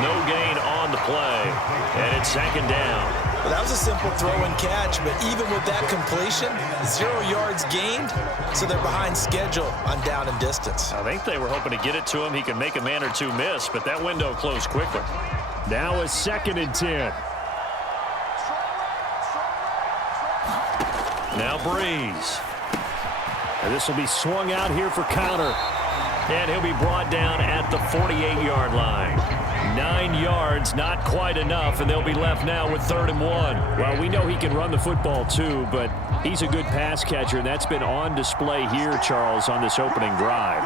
No gain on the play, and it's second down. Well, that was a simple throw and catch, but even with that completion, 0 yards gained, so they're behind schedule on down and distance. I think they were hoping to get it to him. He could make a man or two miss, but that window closed quickly. Now a 2nd and 10. Now Breeze. And this will be swung out here for counter. And he'll be brought down at the 48-yard line. 9 yards, not quite enough, and they'll be left now with 3rd and 1. Well, we know he can run the football too, but he's a good pass catcher, and that's been on display here, Charles, on this opening drive.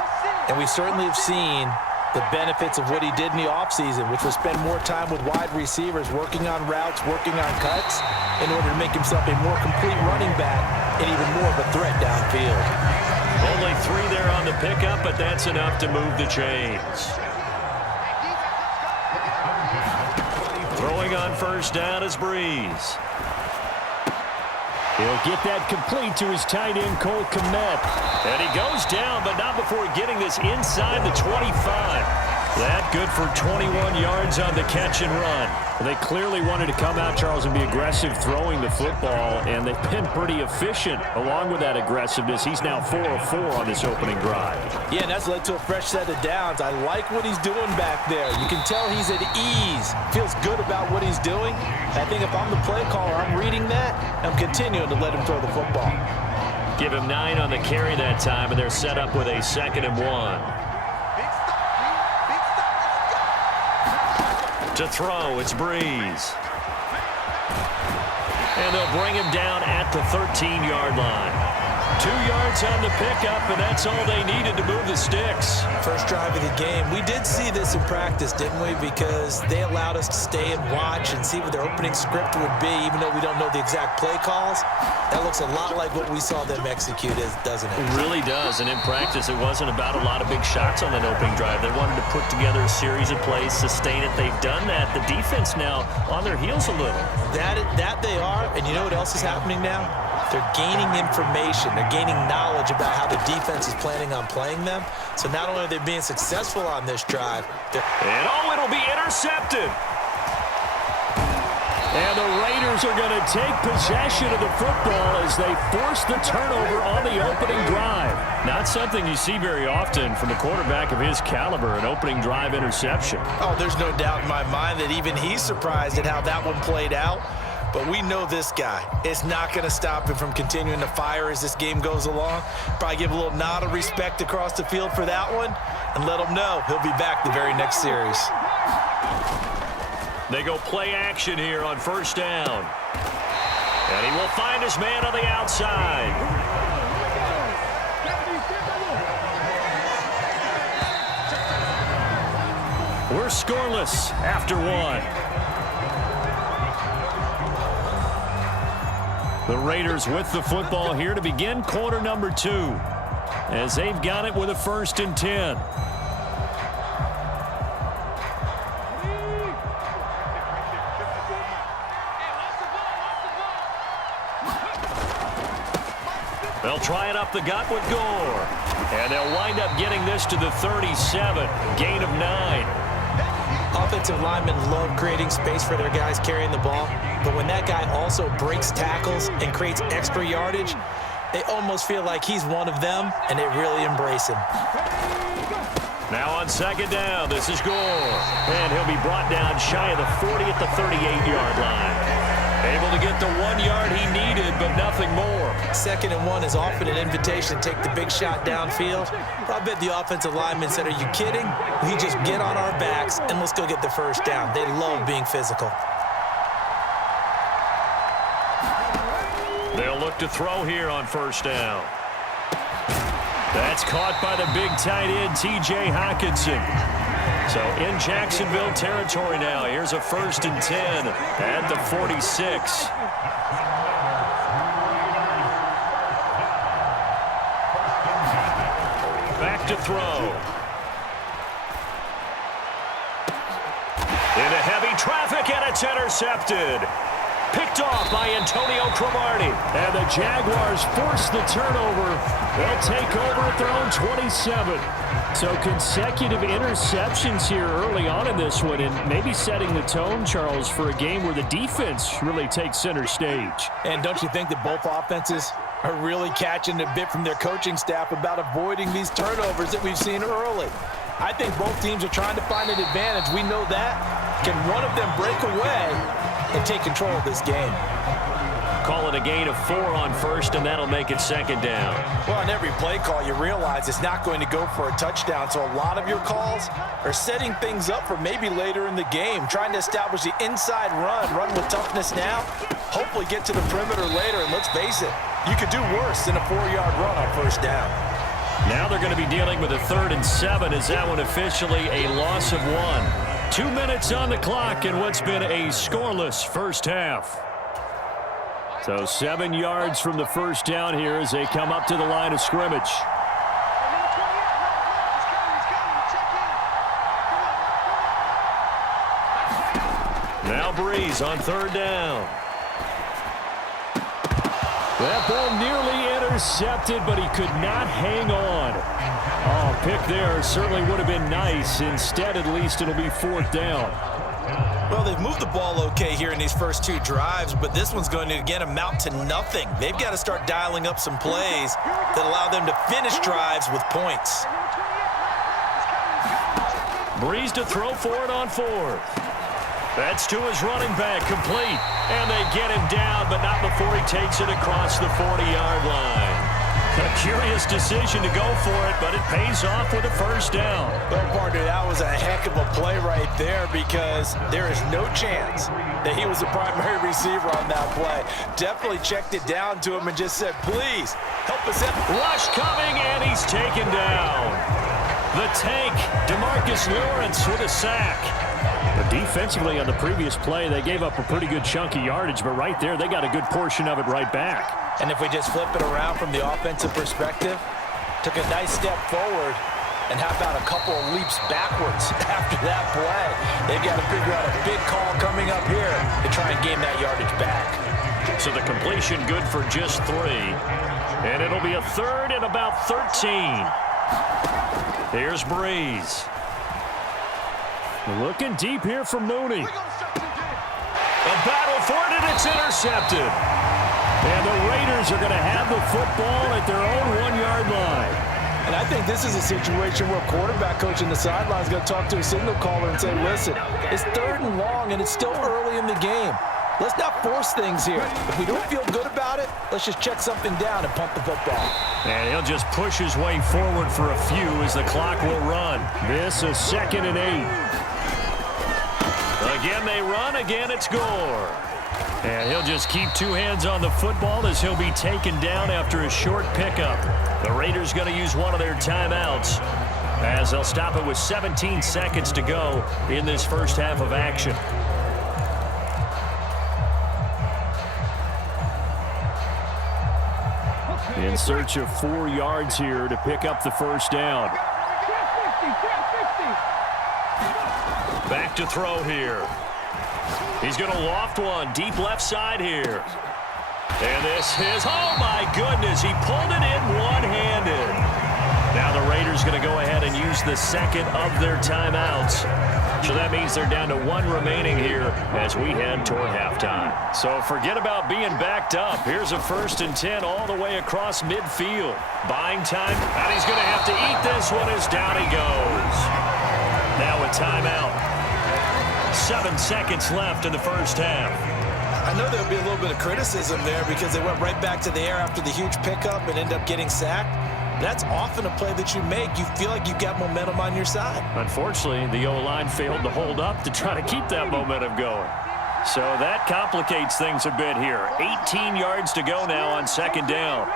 And we certainly have seen the benefits of what he did in the offseason, which was spend more time with wide receivers, working on routes, working on cuts, in order to make himself a more complete running back and even more of a threat downfield. Only 3 there on the pickup, but that's enough to move the chains. Throwing on 1st down is Breeze. He'll get that complete to his tight end, Cole Kmet. And he goes down, but not before getting this inside the 25. That good for 21 yards on the catch and run. They clearly wanted to come out, Charles, and be aggressive throwing the football, and they've been pretty efficient along with that aggressiveness. He's now 4 of 4 on this opening drive. Yeah, and that's led to a fresh set of downs. I like what he's doing back there. You can tell he's at ease, feels good about what he's doing. I think if I'm the play caller, I'm reading that, I'm continuing to let him throw the football. Give him 9 on the carry that time, and they're set up with a 2nd and 1. To throw, it's Breeze. And they'll bring him down at the 13-yard line. 2 yards on the pickup, and that's all they needed to move the sticks. First drive of the game. We did see this in practice, didn't we? Because they allowed us to stay and watch and see what their opening script would be, even though we don't know the exact play calls. That looks a lot like what we saw them execute, doesn't it? It really does, and in practice, it wasn't about a lot of big shots on that opening drive. They wanted to put together a series of plays, sustain it. They've done that. The defense now on their heels a little. That they are, and you know what else is happening now? They're gaining information. They're gaining knowledge about how the defense is planning on playing them. So not only are they being successful on this drive, it'll be intercepted. And the Raiders are going to take possession of the football as they force the turnover on the opening drive. Not something you see very often from a quarterback of his caliber, an opening drive interception. Oh, there's no doubt in my mind that even he's surprised at how that one played out. But we know this guy is not going to stop him from continuing to fire as this game goes along. Probably give a little nod of respect across the field for that one and let him know he'll be back the very next series. They go play action here on 1st down. And he will find his man on the outside. We're scoreless after 1. The Raiders with the football here to begin quarter number 2 as they've got it with a 1st and 10. They'll try it up the gut with Gore. And they'll wind up getting this to the 37. Gain of 9. Offensive linemen love creating space for their guys carrying the ball, but when that guy also breaks tackles and creates extra yardage, they almost feel like he's one of them, and they really embrace him. Now on 2nd down, this is Gore. And he'll be brought down shy of the 40 at the 38-yard line. Able to get the 1 yard he needed, but nothing more. 2nd and 1 is often an invitation to take the big shot downfield. I bet the offensive lineman said, are you kidding? We just get on our backs and let's go get the 1st down. They love being physical. They'll look to throw here on 1st down. That's caught by the big tight end, T.J. Hockenson. So in Jacksonville territory now. Here's a 1st and 10 at the 46. Back to throw. Into heavy traffic, and it's intercepted. Picked off by Antonio Cromartie. And the Jaguars force the turnover. They'll take over at their own 27. So consecutive interceptions here early on in this one, and maybe setting the tone, Charles, for a game where the defense really takes center stage. And don't you think that both offenses are really catching a bit from their coaching staff about avoiding these turnovers that we've seen early? I think both teams are trying to find an advantage. We know that. Can one of them break away and take control of this game? Call it a gain of 4 on first, and that'll make it second down. Well, on every play call, you realize it's not going to go for a touchdown, so a lot of your calls are setting things up for maybe later in the game, trying to establish the inside run with toughness now, hopefully get to the perimeter later, and let's face it, you could do worse than a 4-yard run on first down. Now they're going to be dealing with a 3rd and 7 as that one officially a loss of 1. 2 minutes on the clock in what's been a scoreless first half. So 7 yards from the first down here as they come up to the line of scrimmage. Now Breeze on 3rd down. That ball nearly intercepted, but he could not hang on. Oh, pick there certainly would have been nice. Instead, at least it'll be 4th down. Well, they've moved the ball okay here in these first 2 drives, but this one's going to, again, amount to nothing. They've got to start dialing up some plays that allow them to finish drives with points. Breeze to throw for it on 4th. That's to his running back, complete. And they get him down, but not before he takes it across the 40-yard line. A curious decision to go for it, but it pays off with a first down. Well, partner, that was a heck of a play right there because there is no chance that he was the primary receiver on that play. Definitely checked it down to him and just said, please, help us out. Rush coming, and he's taken down. The tank, DeMarcus Lawrence with a sack. But defensively on the previous play, they gave up a pretty good chunk of yardage, but right there, they got a good portion of it right back. And if we just flip it around from the offensive perspective, took a nice step forward, and how about a couple of leaps backwards after that play? They've got to figure out a big call coming up here to try and gain that yardage back. So the completion good for just 3. And it'll be a 3rd and about 13. Here's Breeze. Looking deep here for Mooney. A battle for it, and it's intercepted. And the Raiders are going to have the football at their own 1-yard line. And I think this is a situation where quarterback coach in the sideline is going to talk to a signal caller and say, listen, it's 3rd and long, and it's still early in the game. Let's not force things here. If we don't feel good about it, let's just check something down and pump the football. And he'll just push his way forward for a few as the clock will run. This is 2nd and 8. Again they run, again it's Gore. And he'll just keep 2 hands on the football as he'll be taken down after a short pickup. The Raiders going to use one of their timeouts as they'll stop it with 17 seconds to go in this first half of action. In search of 4 yards here to pick up the first down. Back to throw here. He's going to loft one deep left side here. And this is, oh my goodness, he pulled it in one-handed. Now the Raiders going to go ahead and use the second of their timeouts. So that means they're down to 1 remaining here as we head toward halftime. So forget about being backed up. Here's a 1st and 10 all the way across midfield. Buying time, and he's going to have to eat this one as down he goes. Now a timeout. 7 seconds left in the first half. I know there'll be a little bit of criticism there because they went right back to the air after the huge pickup and ended up getting sacked. That's often a play that you make. You feel like you've got momentum on your side. Unfortunately, the O-line failed to hold up to try to keep that momentum going. So that complicates things a bit here. 18 yards to go now on 2nd down.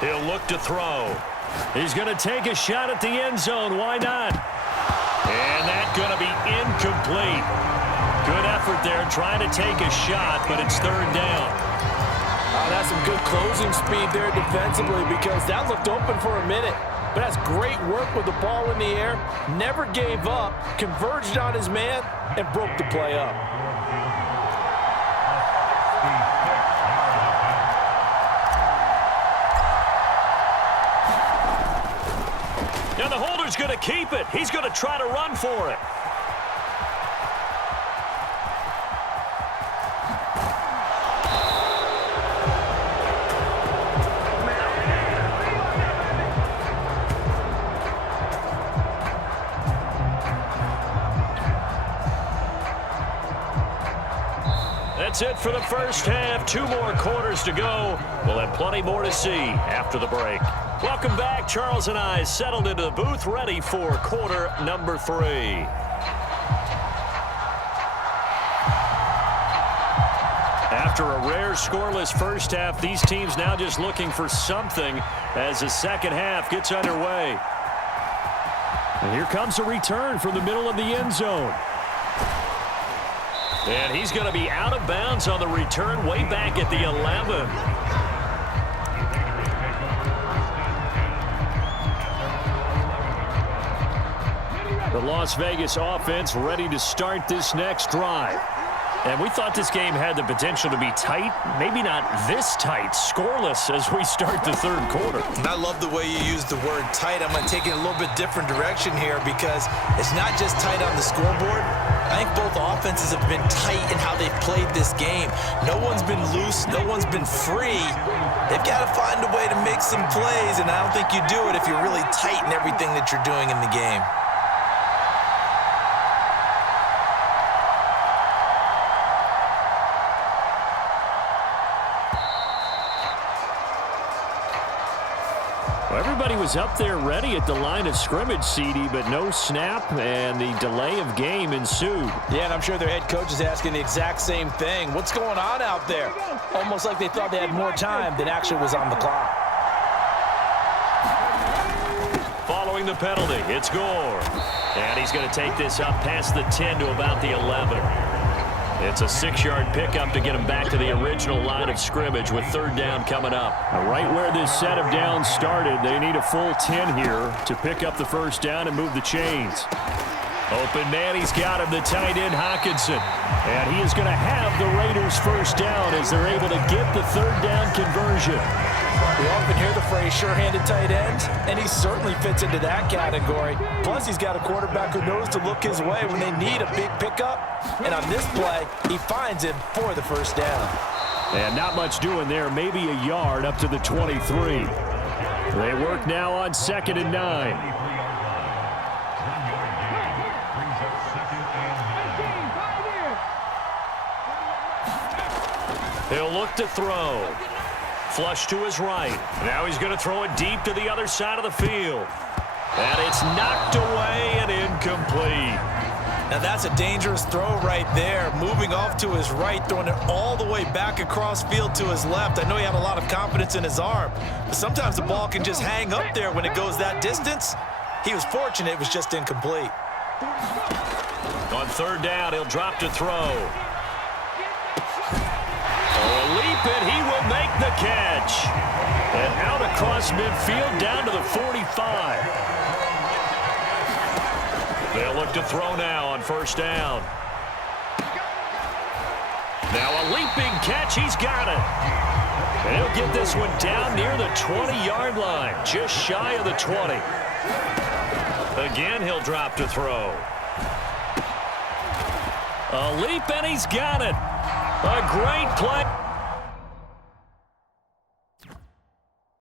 He'll look to throw. He's going to take a shot at the end zone. Why not? And that's going to be incomplete. Good effort there trying to take a shot, but it's 3rd down. That's some good closing speed there defensively because that looked open for a minute. but has great work with the ball in the air, never gave up, converged on his man, and broke the play up. Now the holder's going to keep it. He's going to try to run for it. That's it for the first half. 2 more quarters to go. We'll have plenty more to see after the break. Welcome back. Charles and I settled into the booth, ready for quarter number 3. After a rare scoreless first half, these teams now just looking for something as the second half gets underway. And here comes a return from the middle of the end zone. And he's going to be out of bounds on the return way back at the 11. The Las Vegas offense ready to start this next drive. And we thought this game had the potential to be tight, maybe not this tight, scoreless as we start the third quarter. And I love the way you use the word tight. I'm going to take it in a little bit different direction here because it's not just tight on the scoreboard. I think both offenses have been tight in how they've played this game. No one's been loose. No one's been free. They've got to find a way to make some plays, and I don't think you do it if you're really tight in everything that you're doing in the game. Everybody was up there ready at the line of scrimmage, CD, but no snap, and the delay of game ensued. Yeah, and I'm sure their head coach is asking the exact same thing. What's going on out there? Almost like they thought they had more time than actually was on the clock. Following the penalty, it's Gore. And he's going to take this up past the 10 to about the 11. It's a 6-yard pickup to get him back to the original line of scrimmage with third down coming up. Right where this set of downs started, they need a full 10 here to pick up the first down and move the chains. Open man, he's got him, the tight end Hockenson. And he is going to have the Raiders first down as they're able to get the third down conversion. We often hear the phrase sure-handed tight end, and he certainly fits into that category. Plus, he's got a quarterback who knows to look his way when they need a big pickup. And on this play, he finds him for the first down. And not much doing there, maybe a yard up to the 23. They work now on 2nd and 9. He'll look to throw. Flush to his right. Now he's going to throw it deep to the other side of the field. And it's knocked away and incomplete. Now that's a dangerous throw right there. Moving off to his right, throwing it all the way back across field to his left. I know he had a lot of confidence in his arm, but sometimes the ball can just hang up there when it goes that distance. He was fortunate it was just incomplete. On third down, he'll drop to throw. A leap, and he will make the catch. And out across midfield, down to the 45. They'll look to throw now on first down. Now a leaping catch, he's got it. And he'll get this one down near the 20-yard line, just shy of the 20. Again, he'll drop to throw. A leap, and he's got it. A great play.